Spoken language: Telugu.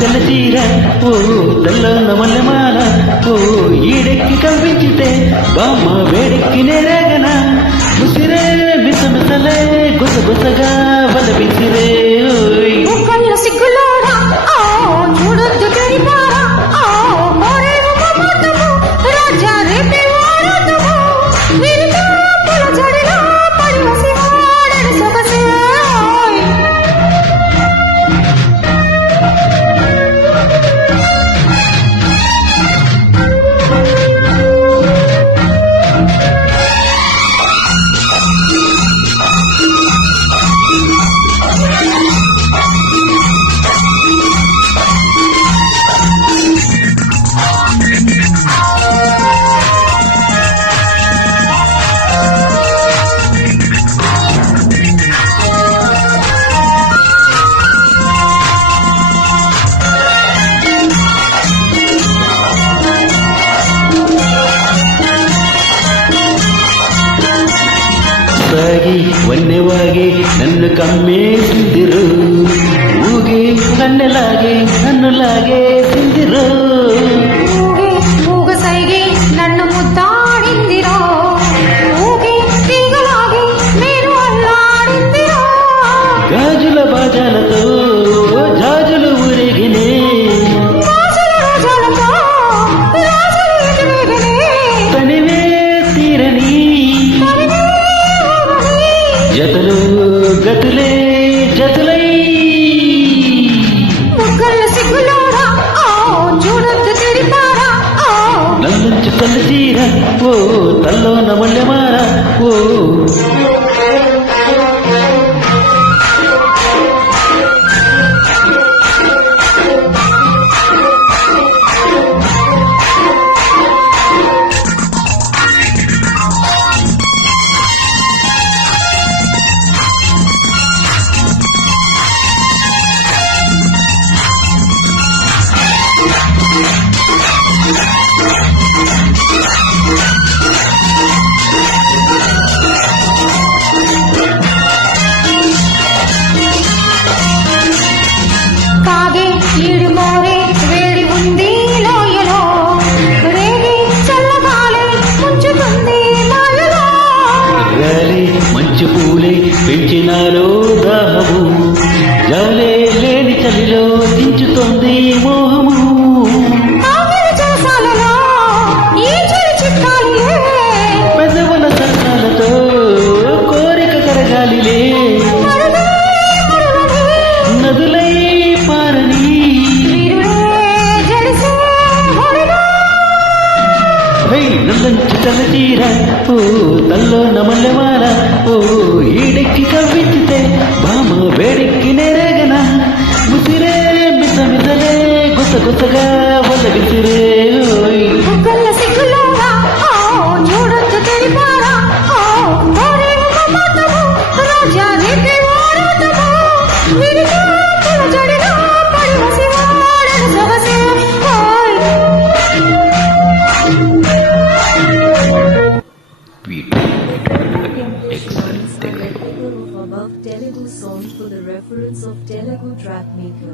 తెల్ల చీర ఓ తెల్లన్న మల్లెమాల ఓ ఈడెక్కి కవ్వించితే బామ్మ వేడెక్కి నేరేగన ముసిరే మిసమిసలే గుసగుసగా వల విసిరే సిగ్గులోరా చూడొద్దు తెరిపారా మోరేమో మమతము రాజా రేపే వారతము వీరితో పులజడిలో పడివసి వాడని సొగసే ಸಾಗಿ ವನ್ಯವಾಗಿ ನನ್ನ ಕಮ್ಮೇಸಿದಿರು ಊಗೆ ಕಣ್ಣಲಾಗೆ ನನ್ನಲಾಗೆ ಸಿಂದಿರು ಮೂಗಸೈಗೆ ನನ್ನ ಮುದ್ದಾಡಿಂದಿರೋ ಊಗೆ తీగలాగే నేను అల్లాడిందిరో గాజుల బాజాలతో జాజులు ఊరేగినే తనివే తీరని జతలు గతులే జతులై ముగ్గళ్ళ సిగ్గులోరా చూడొద్దు తెరిపారా నల్లంచు తెల్ల చీర ఓ తల్లోన మల్లెమార ఓ కాగే ఈడు మోరే వేడి ఉంది లోయలో రేగి చల్లగాలి ముంచుతుంది మాయలో గాలి మంచు పూలే పెంచినాలో దాహము జాలే లేని చలిలో దించుతోంది మోహము ఆవిరి చేసాలలో ఈ చెలి చిట్టాలిలే పెదవుల సన్నాలతో కోరిక కరగాలిలే మరులే మరులనే నదులై పారని వీరుడే జడిసే హొడిలో హై నల్లంచు తెల్ల చీర ఓ తల్లో నమల్లెమాల ఓ ఈడెక్కి కవ్వించితే బామ వేడెక్కి నేరేగన ముసిరే మిసమిసలే గుసగుసగా వల విసిరే ఓయ్ ముగ్గళ్ళ సిగ్గులోరా చూడొద్దు తెరిపారా మోరేమో మమతము రాజా రేపే వారతము వీరితో పులజడిలో పడివసి వాడని సొగసే Excellent. Thank you. Above Telugu song for the reference of Telugu track maker.